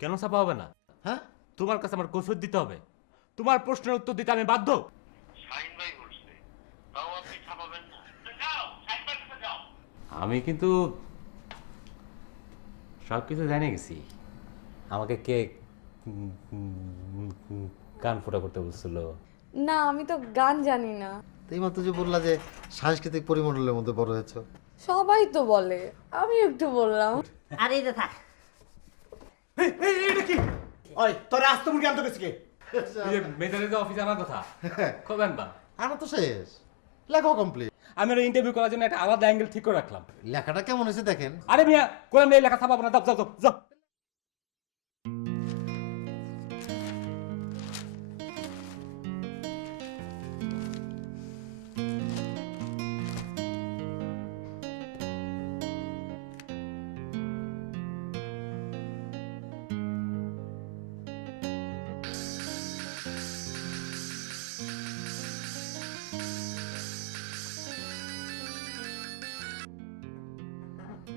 কেন ছাপা হবে না? হ্যাঁ, তোমার কাছে আমার কৈফিয়ত দিতে হবে? তোমার প্রশ্নের উত্তর দিতে আমি বাধ্য। শাহিন ভাই বলছে, তাও আপনি ছাপাবেন না? যাও, শাহিন ভাইয়ের কাছে যাও। আমি কিন্তু সব কিছু জেনে গেছি। আমাকে কে কান ফোটা করতে বলছিল? না, আমি তো গান জানি না। তো এইমাত্র যে বললা যে সাংস্কৃতিক পরিমণ্ডলের মধ্যে বড় হয়েছ। সবাই তো বলে, আমি একটু বললাম। আরে এটা থাক। এটা কি? ওই তোর আজ তুমি জ্ঞান তো গেছি কে? মেজারের অফিসে আমার কথা কবেন বা? আনা তো শেষ, লেখাও কমপ্লিট। আমি ওর ইন্টারভিউ করার জন্য একটা আলাদা অ্যাঙ্গেল ঠিক করে রাখলাম। লেখাটা কেমন হয়েছে দেখেন। আরে মিয়া, কোরআন এই লেখা ছাপাবো না। যাও যাও যাও যাও।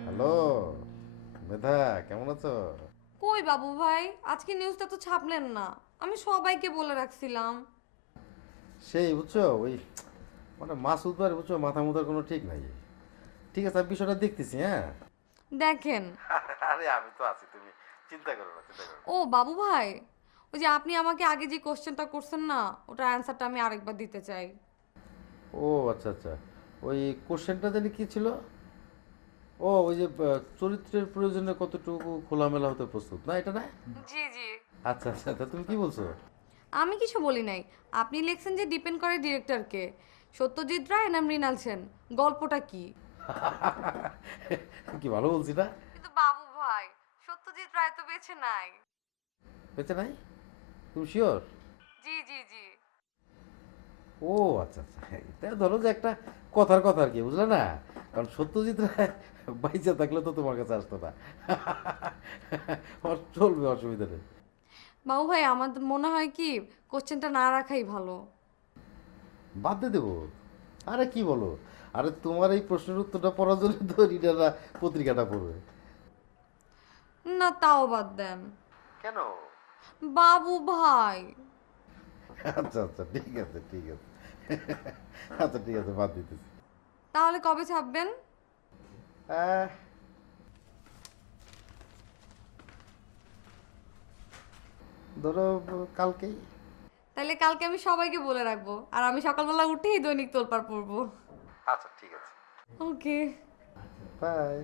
হ্যালো মেধা, কেমন আছো? কই বাবু ভাই, আজকে নিউজটা তো ছাপলেন না। আমি সবাইকে বলে রাখছিলাম। সেই বুঝছো, ওই মানে মাসুদ ভাই বুঝছো, মাথা মুথার কোনো ঠিক নাই। ঠিক আছে, আমি বিষয়টা দেখতেছি। হ্যাঁ দেখেন। আরে আমি তো আছি, তুমি চিন্তা করো না, চিন্তা করো না। ও বাবু ভাই, ওই যে আপনি আমাকে আগে যে কোশ্চেনটা করছেন না, ওটার অ্যান্সারটা আমি আরেকবার দিতে চাই। ও আচ্ছা আচ্ছা, ওই কোশ্চেনটা জানি কি ছিল? ও ওই যে চরিত্রের প্রয়োজনে কতটুকু খোলামেলা হতে প্রস্তুত, না এটা না? জি জি। আচ্ছা আচ্ছা, তা তুমি কি বলছো? আমি কিছু বলি নাই। আপনি লিখছেন যে ডিপেন্ড করে ডিরেক্টরকে। সত্যজিৎ রায় না মৃণাল সেন, গল্পটা কি? কি ভালো বলছি না? কিন্তু বাবু ভাই, সত্যজিৎ রায় তো বেঁচে নাই। বেঁচে নাই? তুমি শিওর? জি জি জি। ও আচ্ছা আচ্ছা, এটা ধরো যে একটা কথার কথা আর কি, বুঝলে না? কারণ সত্যজিৎ রায় বাইচা থাকলে তো তোমার কাছে আসতো না। চলবে, অসুবিধা নেই। বাবু ভাই, আমার মনে হয় কি কোশ্চেনটা না রাখাই ভালো। বাদ দিয়ে দেবো? আরে কি বলো, আরে তোমার এই প্রশ্নের উত্তরটা পড়ার জন্য তো রিডাররা পত্রিকাটা পড়বে। না, তাও বাদ দেন। কেন? বাবু ভাই। আচ্ছা আচ্ছা, ঠিক আছে ঠিক আছে। আচ্ছা ঠিক আছে, বাদ দিতেছি। তাহলে কবে ছাপবেন? ধরো কালকেই। তাহলে কালকে আমি সবাইকে বলে রাখবো, আর আমি সকালবেলা উঠেই দৈনিক তোলপাড় পড়বো। আচ্ছা ঠিক আছে, ওকে। বাই।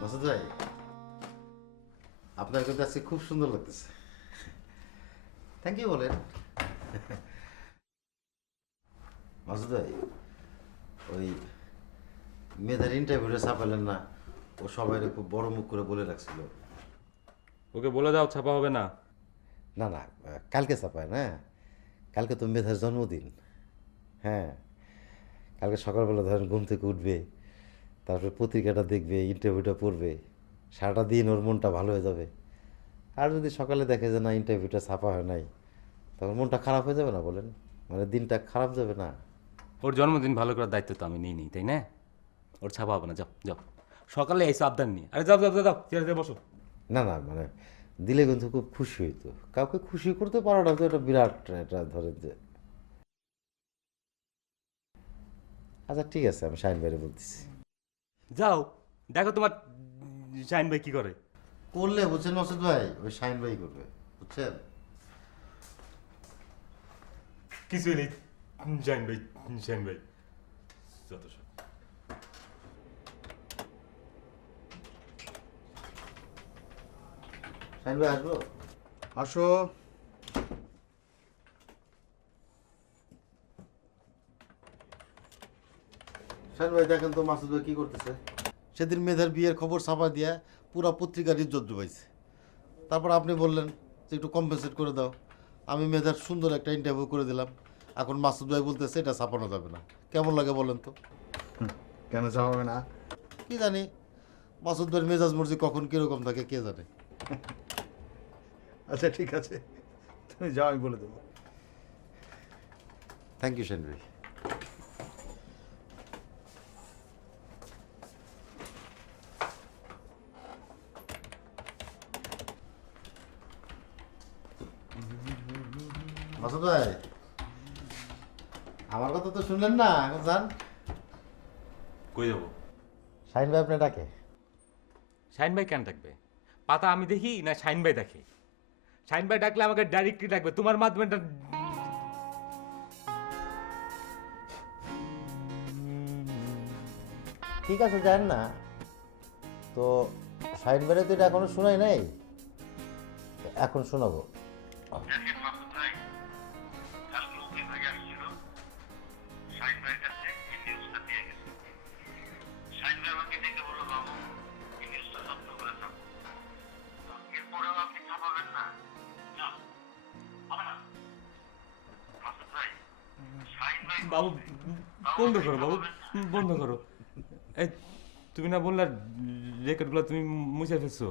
মাসুদ ভাই, আপনার কিন্তু আজকে খুব সুন্দর লাগতেছে। থ্যাংক ইউ বলেন। মাসুদ ভাই, ওই মেধার ইন্টারভিউটা ছাপালেন না, ও সবাই খুব বড় মুখ করে বলে রাখছিল। ওকে বলে দাও ছাপা হবে না। না না, কালকে ছাপায় না, কালকে তো মেধার জন্মদিন। হ্যাঁ, কালকে সকালবেলা ধরেন ঘুম থেকে উঠবে, তারপরে পত্রিকাটা দেখবে, ইন্টারভিউটা পড়বে, সারাটা দিন ওর মনটা ভালো হয়ে যাবে। আর যদি সকালে দেখে যে না ইন্টারভিউটা ছাপা হয় নাই, তখন মনটা খারাপ হয়ে যাবে না বলেন? মানে দিনটা খারাপ যাবে না? ওর জন্মদিন ভালো করার দায়িত্ব তো আমি নিই তাই না? ওর ছাপা হবে না, যাও যাও। সকালে এই সাবধান নিয়ে, আরে যাও যাও যাও যাও, চেয়ারে বসো। না না মানে দিলে কিন্তু খুব খুশি হইতো। কাউকে খুশি করতে পারাটা তো একটা বিরাট এটা ধরেন যে। আচ্ছা ঠিক আছে, আমি শাহিন ভাইরে বলতেছি। যাও দেখো তোমার শাহিন ভাই কি করে। করলে বুঝছেন মাসুদ ভাই, ওই শাহিন ভাই করবে, বুঝছেন? কিছুই নেই, শাহিন ভাই শাহিন ভাই যত সব। শাহিন ভাই আসবো? আসো। শাহিন ভাই দেখেন তো মাসুদ ভাই কি করতেছে। সেদিন মেধার বিয়ের খবর ছাপা দিয়া পুরা পত্রিকার ইজ্জত ডুবাইছে। তারপর আপনি বললেন যে একটু কম্পেনসেট করে দাও। আমি মেধার সুন্দর একটা ইন্টারভিউ করে দিলাম। এখন মাসুদ ভাই বলতেছে এটা ছাপানো যাবে না। কেমন লাগে বলেন তো? কেন চাপাবে না? কি জানি মাসুদ ভাইয়ের মেজাজ মর্জি কখন কিরকম থাকে কে জানে। আচ্ছা ঠিক আছে, তুমি যাও, আমি বলে দেবো। থ্যাংক ইউ শাহিন ভাই। মাসুদ ভাই, আমার কথা তো শুনলেন না, এখন যান। কই যাবো? শাহিন ভাই আপনি ডাকে। শাহিন ভাই কেন ডাকবে? পাতা আমি দেখি না শাহিন ভাই দেখে? শাহিন ভাই ডাকলে আমাকে ডাইরেক্টলি ডাকবে, তোমার মাধ্যমে ঠিক আছে যান না তো। শাহিন ভাইরে তো এটা এখনো শোনাই নাই, এখন শোনাবো। দেখেন মাসুদ ভাই, কালকে উকিল ভাই আসছিল, শাহিন ভাইয়ের কাছে এই নিউজটা দিয়ে গেছে। শাহিন ভাই আমাকে ডেকে বললো, বাবু এই নিউজটা যত্ন করে থাকো, এরপরেও আপনি ছাপাবেন না। না, হবে না। মাসুদ ভাই, শাহিন ভাই বাবু বন্ধ করো, বাবু বন্ধ করো। এই তুমি না বললা রেকর্ডগুলো তুমি মুছে ফেলছো?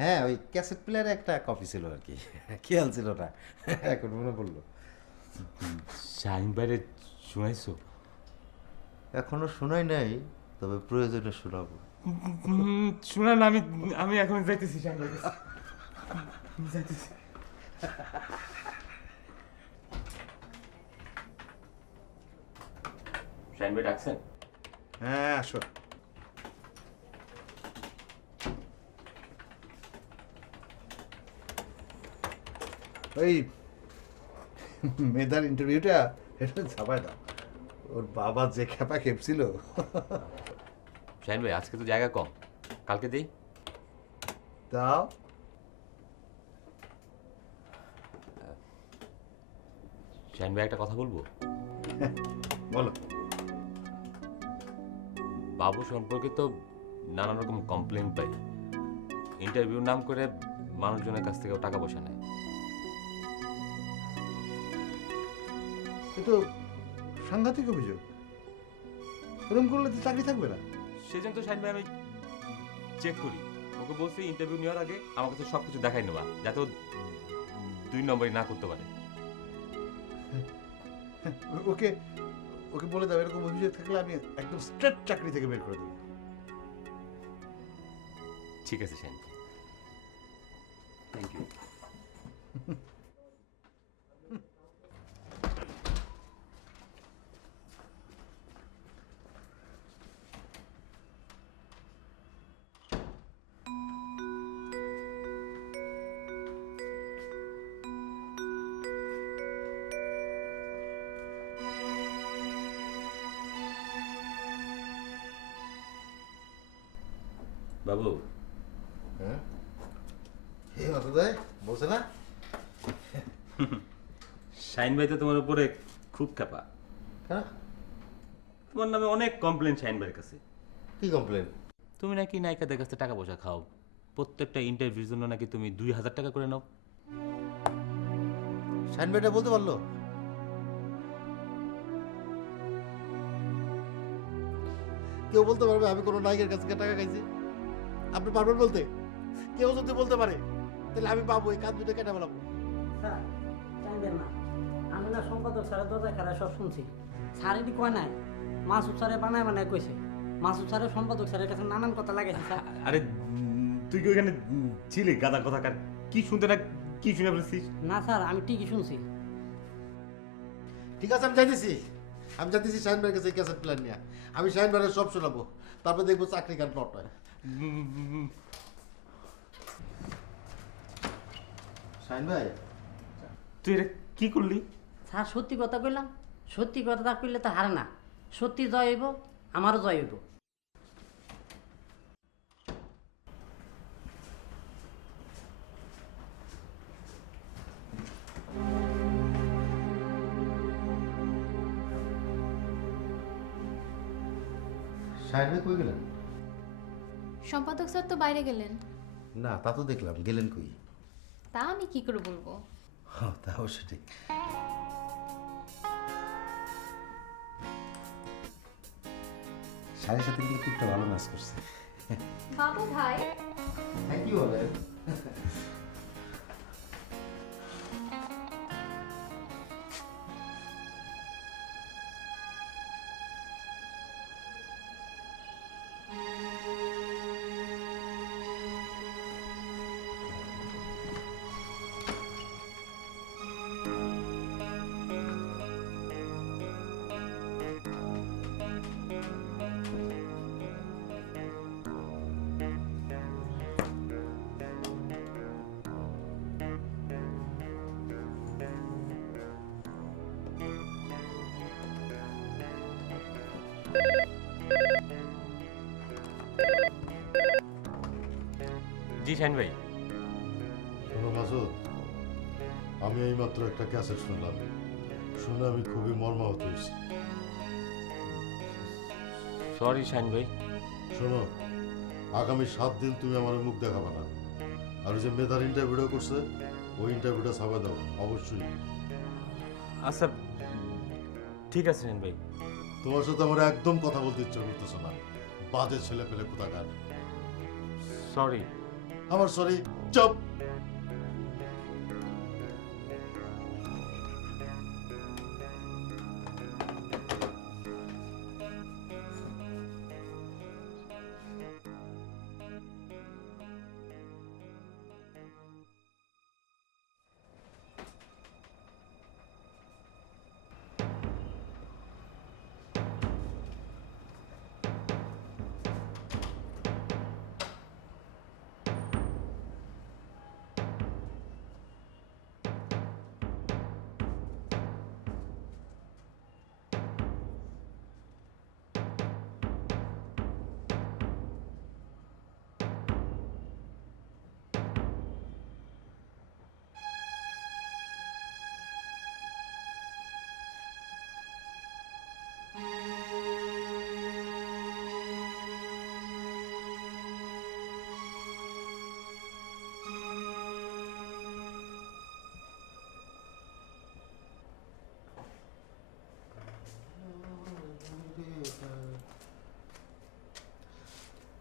হ্যাঁ, ওই ক্যাসেট প্লেয়ারে একটা কপি ছিল আর কি, খেয়াল ছিল না, এখন মনে পড়লো। শাহিন ভাইরে শুনাইছো? এখনো শোনাই নাই, তবে প্রয়োজনে শোনাবো। শোনা না, আমি আমি এখন যাইতেছি শাহিন ভাইয়ের কাছে। যাইতেছি। শাহিন ভাই ডাকছেন? হ্যাঁ আসো। ওই মেধার ইন্টারভিউটা এটা ছাপায় দাও। ওর বাবা যে খেপা খেপছিল। শাহিন ভাই আজকে তো জায়গা কম, কালকে দিই। দাও। শাহিন ভাই একটা কথা বলবো? বলো। বাবু সম্পর্কে তো নানান রকম কমপ্লেন পাই। ইন্টারভিউ নাম করে মানুষজনের কাছ থেকেও টাকা পয়সা নেয়। তো সাংঘাতিক অভিযোগ। এরকম করলে তো চাকরি থাকবে না। সেজন্য তো শাহিন ভাই আমি চেক করি। ওকে বলছি ইন্টারভিউ নেওয়ার আগে আমার কাছে সব কিছু দেখাই নেওয়া, যাতে ও 2 নম্বরই না করতে পারে। ওকে ওকে বলে দাও এরকম অভিযোগ থাকলে আমি একদম স্ট্রেট চাকরি থেকে বের করে দেবো। ঠিক আছে শাহিন, থ্যাংক ইউ। বাবু, হ্যাঁ এই মাসুদ ভাই বলছে না? শাহিন ভাই তো তোমার উপরে খুব খেপা। কেন? তোমার নামে অনেক কমপ্লেন শাহিন ভাইয়ের কাছে। কি কমপ্লেন? তুমি নাকি নায়িকাদের কাছে টাকা পয়সা খাও, প্রত্যেকটা ইন্টারভিউর জন্য নাকি তুমি 2000 টাকা করে নাও। শাহিন ভাইটা বলতে পারলো? কেউ বলতে পারবে আমি কোনো নায়কের কাছ থেকে টাকা খাইছি? আপনি পারবেন বলতে? কেউ যদি বলতে পারে তাহলে আমি পাবো, এই কাজ দুটো কেটে ফেলাবো। স্যার, চাইবেন না। আমি না সম্পাদক স্যারের দরজায় খারাপ সব শুনছি। স্যার এটি কয় নাই, মাসুদ স্যারে বানায় বানায় কইছে। মাসুদ স্যারের সম্পাদক স্যারের কাছে নানান কথা লাগাইছে স্যার। আরে তুই কি ওইখানে ছিলি গাদা কথা কার? কি শুনতে না কি শুনে বলছিস? না স্যার, আমি ঠিকই শুনছি। ঠিক আছে, আমি যাইতেছি শাহিন ভাইয়ের কাছে ক্যাসেট প্ল্যান নিয়ে। আমি শাহিন ভাইয়ের সব শোনাবো, তারপর দেখবো চাকরি কার প্লট হয়। শাহিন ভাই, তুই এটা কি করলি? স্যার সত্যি কথা কইলাম, সত্যি কথা কইলে তো হারে না। সত্যি জয় হইব, আমারও জয় হইব। শাহিন ভাই কই গেলেন? সম্পাদক স্যার তো বাইরে গেলেন। না, তা তো দেখলাম, গেলেন কই? তা আমি কি করে বলবো? তা অবশ্য ঠিক। শাড়ির সাথে কিন্তু খুবটা ভালো ম্যাচ করছে। বাবু ভাই, থ্যাংক ইউ বলেন। জি শাহিন ভাই। শোনো মাসুদ, আমি এইমাত্র একটা ক্যাসেট শুনলাম, শুনে আমি খুবই মর্মাহত হয়েছি। সরি শাহিন ভাই। শোনো, আগামী 7 দিন তুমি আমার মুখ দেখাবা না। আর ওই যে মেধার ইন্টারভিউটা করছে, ওই ইন্টারভিউটা ছাপা দাও অবশ্যই। আচ্ছা ঠিক আছে শাহিন ভাই। তোমার সাথে আমার একদম কথা বলতে ইচ্ছা করতেছে না, বাজে ছেলে পেলে কোথাকার। সরি। আমার সরি, চুপ।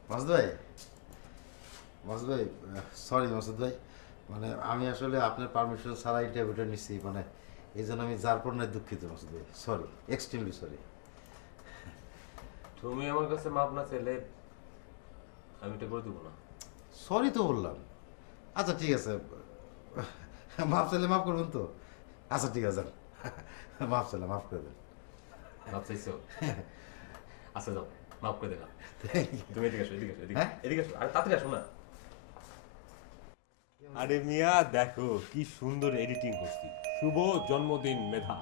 মাসুদ ভাই, মাসুদ ভাই, সরি মাসুদ ভাই, মানে আমি আসলে আপনার পারমিশন ছাড়া ইন্টারভিউটা নিচ্ছি, মানে এই জন্য আমি যার পর নয় দুঃখিত মাসুদ ভাই, সরি, এক্সট্রিমলি সরি। তুমি আমার কাছে মাপ না চাইলে আমি এটা করে দেবো না। সরি তো বললাম। আচ্ছা ঠিক আছে, মাফ চাইলে মাফ করবেন তো? আচ্ছা ঠিক আছে, মাফ চাইলে মাফ করে দেন। মাপ চাইছো? আচ্ছা যাও, মাপ করে দিলাম। Thank you. তুমি এদিকে আসো, এদিকে আসো, এদিকে হ্যাঁ? এদিকে আসো। আরে তাড়াতাড়ি আসো না। আরে মিয়া দেখো কি সুন্দর এডিটিং করছি। শুভ জন্মদিন মেধা।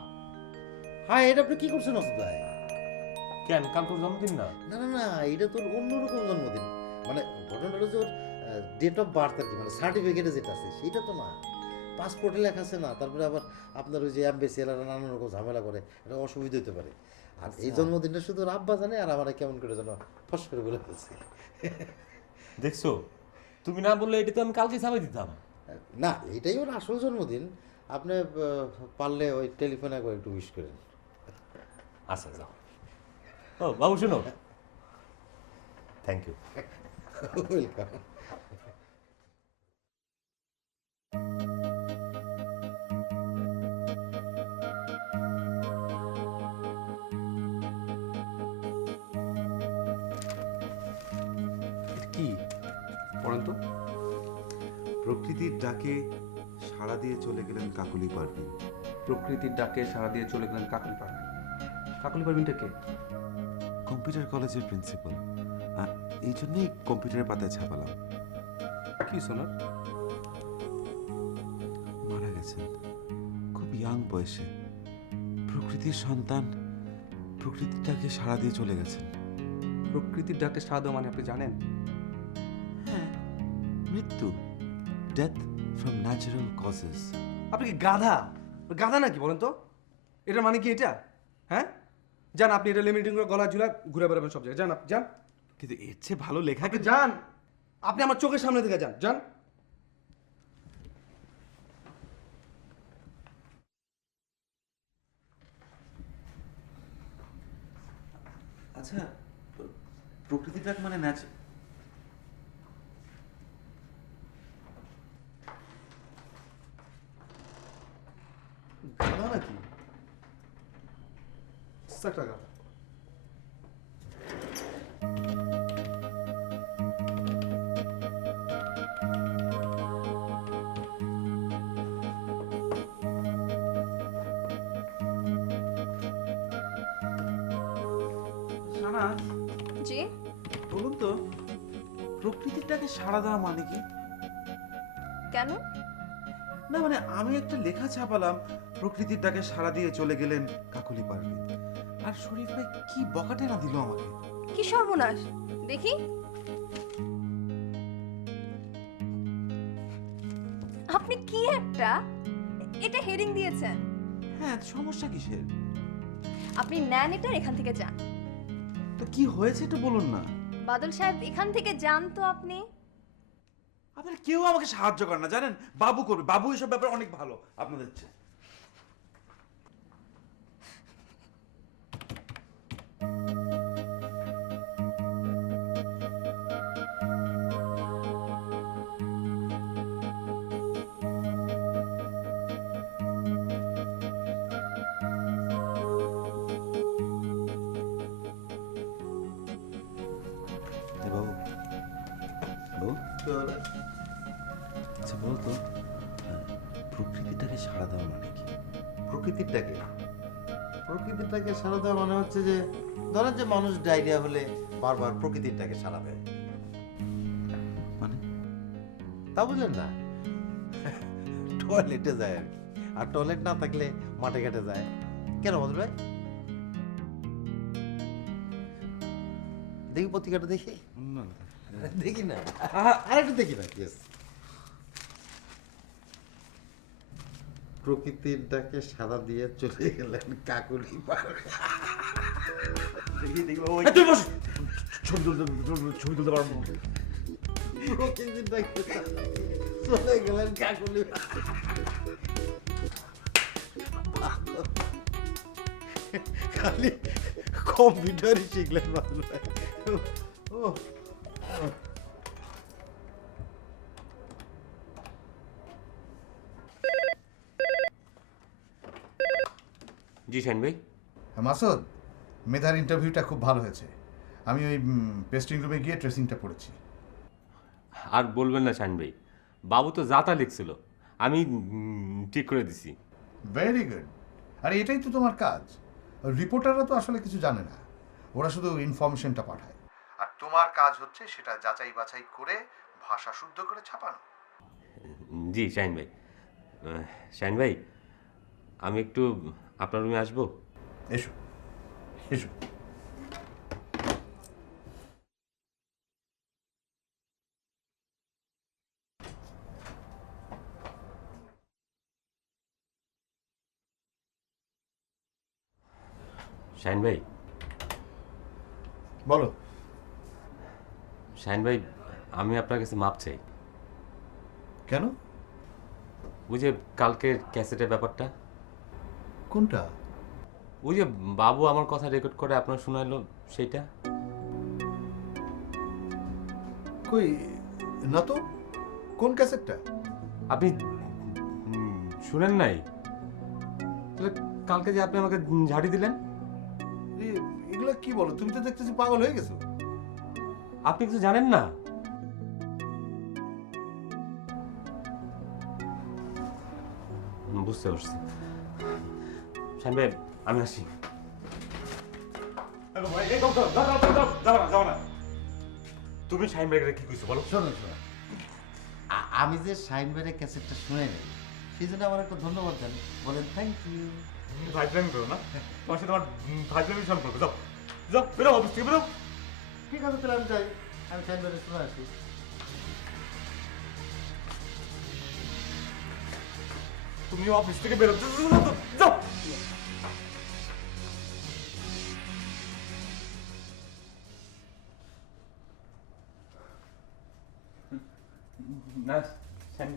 হ্যাঁ, এটা আপনি কি করছেন মাসুদ ভাই? কেন কাল তোর জন্মদিন না? না না না, এটা তোর অন্যরকম জন্মদিন। মানে ঘটনাটা হলো যে ওর ডেট অফ বার্থ আর কি, মানে সার্টিফিকেটে যেটা আছে সেটা তো না, পাসপোর্টে লেখা আছে না। তারপরে আবার আপনার ওই যে অ্যাম্বাসি এলাকা নানান রকম ঝামেলা করে, এটা অসুবিধা হতে পারে। আর এই জন্মদিনটা শুধু ওর আব্বা জানে, আর আমার কেমন করে যেন ফস করে বলে ফেলছি। দেখছো, তুমি না বললে এটা তো আমি কালকে ছাপাই দিতাম। না, এটাই ওর আসল জন্মদিন। আপনি পারলে ওই টেলিফোনে একবার একটু উইশ করেন। আচ্ছা যাও। ও বাবু শোনো, থ্যাংক ইউ। ওয়েলকাম। পড়েন তো। প্রকৃতির ডাকে সাড়া দিয়ে চলে গেলেন কাকুলি পারভিন। প্রকৃতির ডাকে সাড়া দিয়ে চলে গেলেন কাকুলি পারভিন। কাকুলি পারভিনটা কে? কম্পিউটার কলেজের প্রিন্সিপাল। এই জন্যই কম্পিউটারের পাতায় ছাপালাম। কি সোনার? মারা গেছেন খুব ইয়াং বয়সে। প্রকৃতির সন্তান, প্রকৃতির ডাকে সাড়া দিয়ে চলে গেছেন। প্রকৃতির ডাকে সাড়া দেওয়া মানে আপনি জানেন? হ্যাঁ, মৃত্যু, ডেথ ফ্রম ন্যাচারাল কজেস। আপনি কি গাধা? গাধা নাকি বলেন তো? এটার মানে কি এটা? হ্যাঁ, যান আপনি এটা লিমিটিং করে গলা ঝুলা ঘুরে বেড়াবেন সব জায়গায়। যান আপনি যান। কিন্তু এর চেয়ে ভালো লেখা আপনি যান, আপনি আমার চোখের সামনে থেকে যান। যান। আচ্ছা, প্রকৃতির ডাক মানে ন্যাচারাল। গাধা নাকি? একটা গাধা। সানাত, জি বলুন তো, প্রকৃতির ডাকে সাড়া দেওয়া মানে কি? কেন? না মানে আমি একটা লেখা ছাপালাম, প্রকৃতির ডাকে সাড়া দিয়ে চলে গেলেন কাকুলি পারভিন। আর শরীফ ভাই কি বকাটেনা দিল আমাকে। কি সর্বনাশ! দেখি আপনি কি একটা এটা হেডিং দিয়েছেন। হ্যাঁ, সমস্যা কিসের? আপনি নেন এটা, এখান থেকে যান। তো কি হয়েছে একটু বলুন না। বাদল সাহেব এখান থেকে যান তো আপনি। আপনার কেউ আমাকে সাহায্য করে না জানেন, বাবু করবে। বাবু এসব ব্যাপারে অনেক ভালো আপনাদের চেয়ে। বাবু, বাবু, আচ্ছা বলতো, প্রকৃতিটাকে সাড়া দেওয়া মানে কি? প্রকৃতিরটাকে প্রকৃতিরটাকে সাড়া দেওয়া মানে হচ্ছে যে, ধরেন যে মানুষ ডায়রিয়া হলে বারবার প্রকৃতিরটাকে সাড়া দেয়। মানে তা বুঝলেন না? টয়লেটে যায় আর কি। আর টয়লেট না থাকলে মাঠে ঘাটে যায়। কেন বদল ভাই? দেখি পত্রিকাটা দেখি। না, দেখি না, আর একটু দেখি না। ইয়েস, প্রকৃতির ডাকে সাড়া দিয়ে চলে গেলেন কাকুলি পারভিন। দেখি দেখি বাবু, তুই বস, ছবি তুলতে পারবো। প্রকৃতির ডাকে চলে গেলেন কাকুলি খালি কম্পিউটারই শিখলেন বাদল ভাই। ও জি শাইন ভাই। মাসুদ, মেধার ইন্টারভিউটা খুব ভালো হয়েছে। আমি ওই পেস্টিং রুমে গিয়ে ট্রেসিংটা পড়েছি। আর বলবেন না শাইন ভাই, বাবু তো যাতা লিখছিল, আমি ঠিক করে দিছি। Very good. আর এটাই তো তোমার কাজ। রিপোর্টাররা তো আসলে কিছু জানে না, ওরা শুধু ইনফরমেশনটা পাঠায়। আর তোমার কাজ হচ্ছে সেটা যাচাই বাছাই করে ভাষা শুদ্ধ করে ছাপানো। জি শাইন ভাই। শাইন ভাই, আমি একটু আপনার রুমে আসবো? এসো এসো। শাইন ভাই। বলো। শাইন ভাই, আমি আপনার কাছে মাপ চাই। কেন? ওই যে কালকের ক্যাসেটের ব্যাপারটা। কোনটা? ওই যে বাবু আমার কথা রেকর্ড করে আপনার শোনালো সেইটা। কই না তো, কোন ক্যাসেটটা? আপনি শুনেন নাই? তাহলে কালকে যে আপনি আমাকে ঝাড়ি দিলেন। এগুলো কি বলো? তুমি তো দেখতেছি পাগল হয়ে গেছো। আপনি কিছু জানেন না? বুঝতে পারছি। শাহিন ভাই আমি আসি। তুমি শাহিন ভাইকে কি কইছো বলো? শোনো শোনো, আমি যে শাহিন ভাইয়ের ক্যাসেটটা শুনে নেই সেই জন্য আমার একটা ধন্যবাদ দেন, বলেন থ্যাংক ইউ। ফাইজলামি করো না, তোমার সাথে আমার ফাইজলামি সম্পর্ক। যাও যাও, বেরো অফিস থেকে বেরো। ঠিক আছে তাহলে আমি যাই, আমি শাহিন ভাইয়ের শুনে আসি। তুমি অফিস থেকে বেরো, যাও, যাও, যাও, যাও। না শাহিন